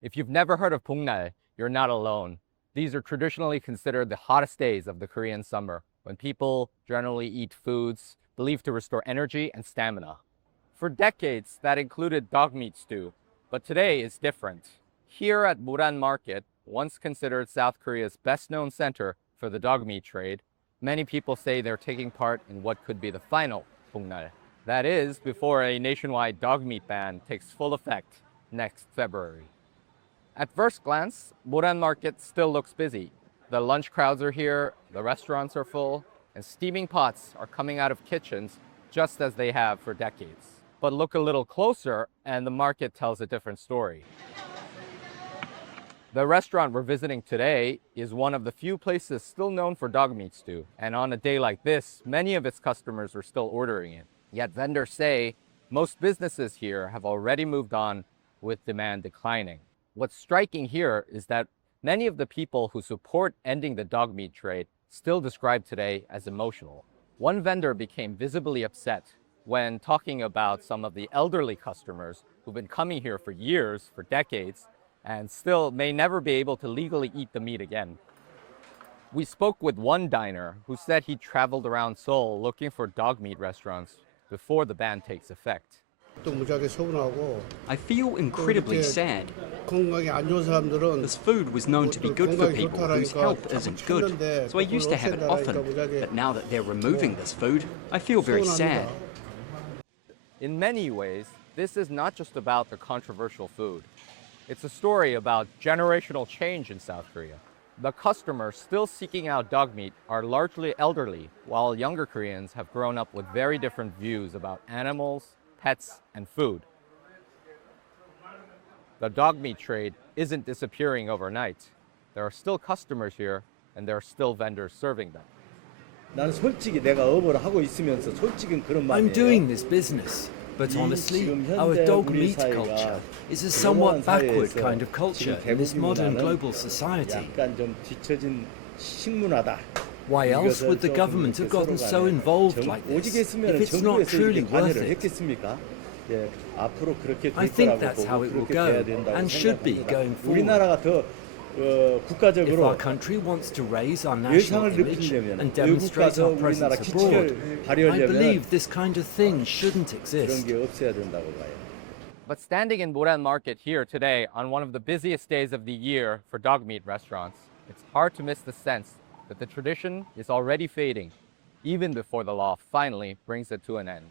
If you've never heard of Pohnal, you're not alone. These are traditionally considered the hottest days of the Korean summer, when people generally eat foods believed to restore energy and stamina. For decades, that included dog meat stew, but today is different. Here at Moran Market, once considered South Korea's best-known center for the dog meat trade, many people say they're taking part in what could be the final Pohnal. That is, before a nationwide dog meat ban takes full effect next February. At first glance, Moran Market still looks busy. The lunch crowds are here, the restaurants are full, and steaming pots are coming out of kitchens just as they have for decades. But look a little closer, and the market tells a different story. The restaurant we're visiting today is one of the few places still known for dog meat stew, and on a day like this, many of its customers are still ordering it. Yet vendors say most businesses here have already moved on with demand declining. What's striking here is that many of the people who support ending the dog meat trade still describe today as emotional. One vendor became visibly upset when talking about some of the elderly customers who've been coming here for years, for decades, and still may never be able to legally eat the meat again. We spoke with one diner who said he traveled around Seoul looking for dog meat restaurants before the ban takes effect. I feel incredibly sad. This food was known to be good for people whose health isn't good, so I used to have it often. But now that they're removing this food, I feel very sad. In many ways, this is not just about the controversial food. It's a story about generational change in South Korea. The customers still seeking out dog meat are largely elderly, while younger Koreans have grown up with very different views about animals, pets, and food. The dog meat trade isn't disappearing overnight. There are still customers here, and there are still vendors serving them. I'm doing this business, but honestly, our dog meat culture is a somewhat backward kind of culture in this modern global society. Why else would the government have gotten so involved like this if it's not truly worth it? I think that's how it will go and should be going forward. If our country wants to raise our national image and demonstrate our presence abroad, I believe this kind of thing shouldn't exist. But standing in Moran Market here today on one of the busiest days of the year for dog meat restaurants, it's hard to miss the sense that the tradition is already fading, even before the law finally brings it to an end.